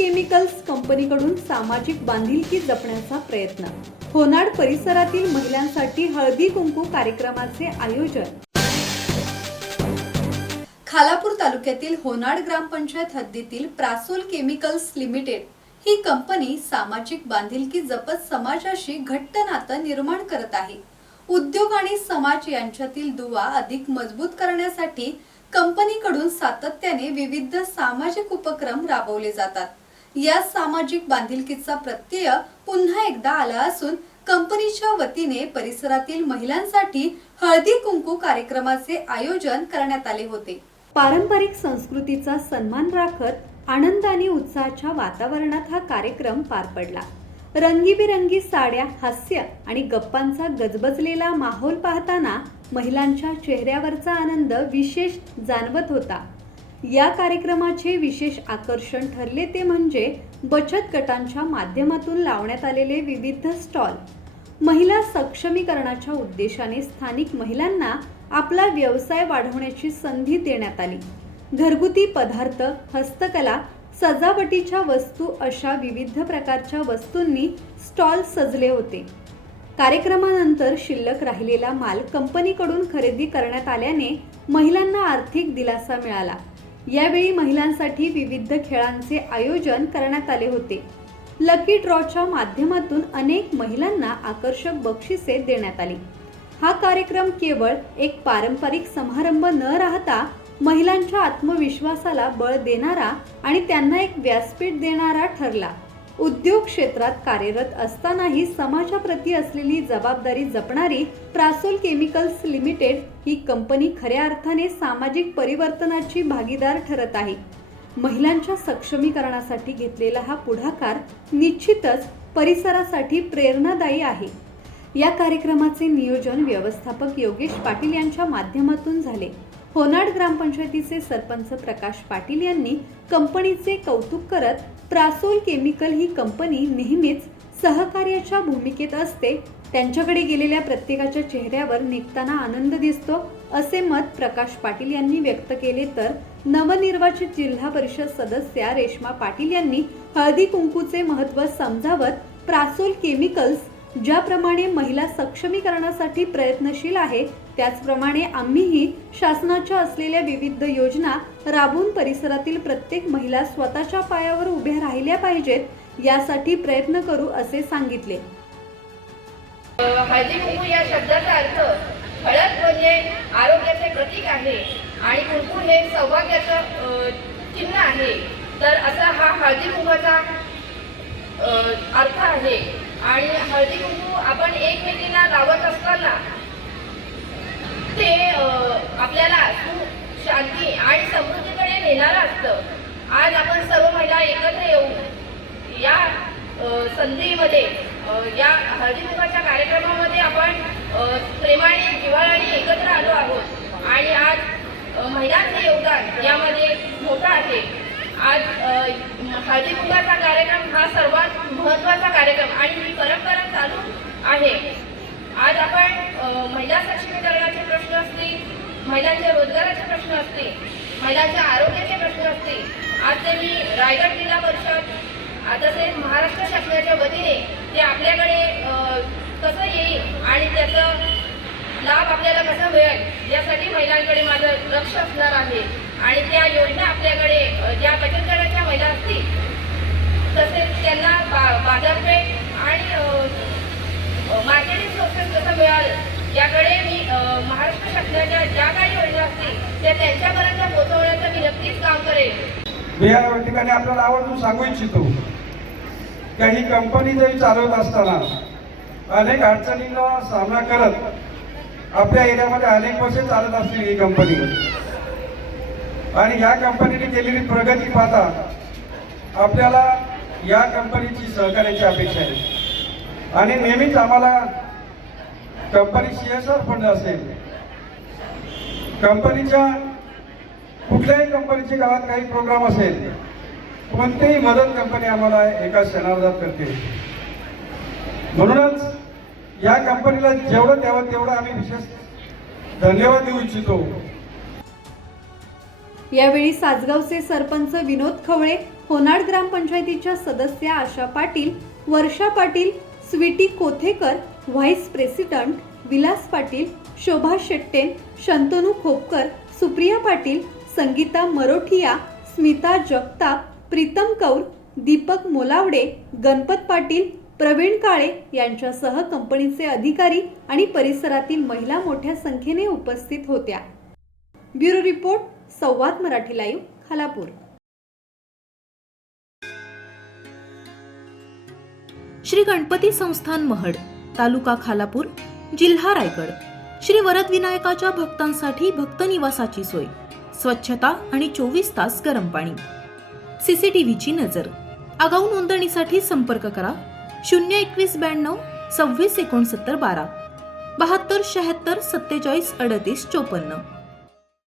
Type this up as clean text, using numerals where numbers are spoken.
Chemicals कंपनीकडून सामाजिक बांधिलकी जपण्याचा प्रयत्न. होनाड परिसरातील महिलांसाठी हळदी कुंकू कार्यक्रमाचे आयोजन. खालापूर तालुक्यातील होनाड ग्रामपंचायत हद्दीतील प्रासोल केमिकल्स लिमिटेड ही कंपनी सामाजिक बांधिलकी जपत समाजाशी घट्ट नातं निर्माण करत आहे. उद्योग आणि समाज यांच्यातील दुवा अधिक मजबूत करण्यासाठी कंपनीकडून सातत्याने विविध सामाजिक उपक्रम राबवले जातात. या सामाजिक बांधिलकीचा प्रत्यय पुन्हा एकदा आला असून कंपनीच्या वतीने परिसरातील महिलांसाठी हळदी कुंकू कार्यक्रमाचे आयोजन करण्यात आले होते. पारंपरिक संस्कृतीचा सन्मान राखत आनंद आणि उत्साहाच्या वातावरणात हा कार्यक्रम पार पडला. रंगीबिरंगी साड्या, हास्य आणि गप्पांचा गजबजलेला माहोल पाहताना महिलांच्या चेहऱ्यावरचा आनंद विशेष जाणवत होता. या कार्यक्रमाचे विशेष आकर्षण ठरले ते म्हणजे बचत गटांच्या माध्यमातून लावण्यात आलेले विविध स्टॉल. महिला सक्षमीकरणाच्या उद्देशाने स्थानिक महिलांना आपला व्यवसाय वाढवण्याची संधी देण्यात आली. घरगुती पदार्थ, हस्तकला, सजावटीच्या वस्तू अशा विविध प्रकारच्या वस्तूंनी स्टॉल सजले होते. कार्यक्रमानंतर शिल्लक राहिलेला माल कंपनीकडून खरेदी करण्यात आल्याने महिलांना आर्थिक दिलासा मिळाला. यावेळी महिलांसाठी विविध खेळांचे आयोजन करण्यात आले होते. लकी ड्रॉच्या माध्यमातून अनेक महिलांना आकर्षक बक्षिसे देण्यात आली. हा कार्यक्रम केवळ एक पारंपरिक समारंभ न राहता महिलांच्या आत्मविश्वासाला बळ देणारा आणि त्यांना एक व्यासपीठ देणारा ठरला. उद्योग क्षेत्रात कार्यरत असतानाही समाजाप्रती असलेली जबाबदारी जपणारी प्रासोल केमिकल्स लिमिटेड ही कंपनी खऱ्या अर्थाने सामाजिक परिवर्तनाची भागीदार ठरत आहे. महिलांच्या सक्षमीकरणासाठी घेतलेला हा पुढाकार निश्चितच परिसरासाठी प्रेरणादायी आहे. या कार्यक्रमाचे नियोजन व्यवस्थापक योगेश पाटील यांच्या माध्यमातून झाले. होनाड ग्रामपंचायतीचे सरपंच प्रकाश पाटील यांनी कंपनीचे कौतुक करत प्रासोल केमिकल ही कंपनी नेहमीच सहकार्याच्या भूमिकेत असते, त्यांच्याकडे गेलेल्या प्रत्येकाच्या चेहऱ्यावर निघताना आनंद दिसतो असे मत प्रकाश पाटील यांनी व्यक्त केले. तर नवनिर्वाचित जिल्हा परिषद सदस्या रेश्मा पाटील यांनी हळदी कुंकूचे महत्त्व समजावत प्रासोल केमिकल्स ज्याप्रमाणे महिला सक्षमीकरणासाठी प्रयत्नशील आहे त्याचप्रमाणे आम्हीही शासनाच्या असलेल्या विविध योजना राबवून परिसरातील प्रत्येक महिला स्वतःच्या पायावर उभ्या राहिल्या पाहिजेत यासाठी प्रयत्न करू असे सांगितले. हळदी कुंकू या शब्दाचा अर्थ हळद म्हणजे आरोग्याचे प्रतीक आहे आणि कुंकू हे सौभाग्याचं चिन्ह आहे. तर असा हा हळदी कुंकूचा अर्थ आहे. आणि हळदी कुंकू आपण एकमेकींना लावत असताना ते आपल्याला शांती आणि समृद्धीकडे नेणारं असतं. आज आपण सर्व महिला एकत्र येऊन या संधीमध्ये या हळदी कुंकूच्या कार्यक्रमामध्ये आपण प्रेमाने जिव्हाळ्याने एकत्र आलो आहोत आणि आज महिलांचे योगदान यामध्ये मोठं आहे. आज हळदी कुंकूचा कार्यक्रम हा सर्वात महत्त्वाचा कार्यक्रम आणि ही परंपरा चालू आहे. आज आपण महिला सक्षमीकरणाचे प्रश्न असतील, महिलांच्या रोजगाराचे प्रश्न असतील, महिलांच्या आरोग्याचे प्रश्न असतील, आज ते मी रायगड जिल्हा परिषद तसेच महाराष्ट्र शासनाच्या वतीने ते आपल्याकडे कसं येईल आणि त्याचं लाभ आपल्याला कसा मिळेल यासाठी महिलांकडे माझं लक्ष असणार आहे. आणि त्या योजना आपल्याकडे ज्या बचत गटाच्या महिला असतील तसेच त्यांना बाजारपेठ आणि मार्केटिंग सोर्सेस कसं मिळालं याकडे मी महाराष्ट्र शासनाच्या ज्या काही योजना असतील त्या त्यांच्यापर्यंत पोहोचवण्याचं मी नक्कीच काम करेन. मी या ठिकाणी आपल्याला आवर्जून सांगू इच्छितो की ही कंपनी जरी चालवत असताना अनेक अडचणींना सामना करत आपल्या एरियामध्ये अनेक वर्षे चालत असतील ही कंपनी आणि या कंपनीने केलेली प्रगती पाहता आपल्याला या कंपनीची सहकार्याची अपेक्षा आहे. आणि नेहमीच आम्हाला कंपनी CSR फंड असेल, कंपनीच्या कुठल्याही कंपनीच्या गावात काही प्रोग्राम असेल, कोणतीही मदत कंपनी आम्हाला एका क्षणार्धात करते. म्हणूनच या कंपनीला जेवढं द्यावं तेवढं आम्ही विशेष धन्यवाद देऊ इच्छितो. यावेळी सासगावचे सरपंच विनोद खवळे, होनाड ग्रामपंचायतीच्या सदस्या आशा पाटील, वर्षा पाटील, स्वीटी कोथेकर, व्हाईस प्रेसिडेंट विलास पाटील, शोभा शेट्टे, शंतनू खोपकर, सुप्रिया पाटील, संगीता मरोठिया, स्मिता जगताप, प्रीतम कौर, दीपक मोलावडे, गणपत पाटील, प्रवीण काळे यांच्यासह कंपनीचे अधिकारी आणि परिसरातील महिला मोठ्या संख्येने उपस्थित होत्या. ब्युरो रिपोर्ट, संवाद मराठी लाईव्ह, खालापूर. श्री गणपती संस्थान महड, तालुका खालापूर, जिल्हा रायगड. श्री वरद विनायकाच्या भक्तांसाठी भक्त निवासाची सोय, स्वच्छता आणि 24 तास गरम पाणी. सीसीटीव्हीची नजर. आगाऊ नोंदणीसाठी संपर्क करा 02192 26 69 12 72 76 47 38 54.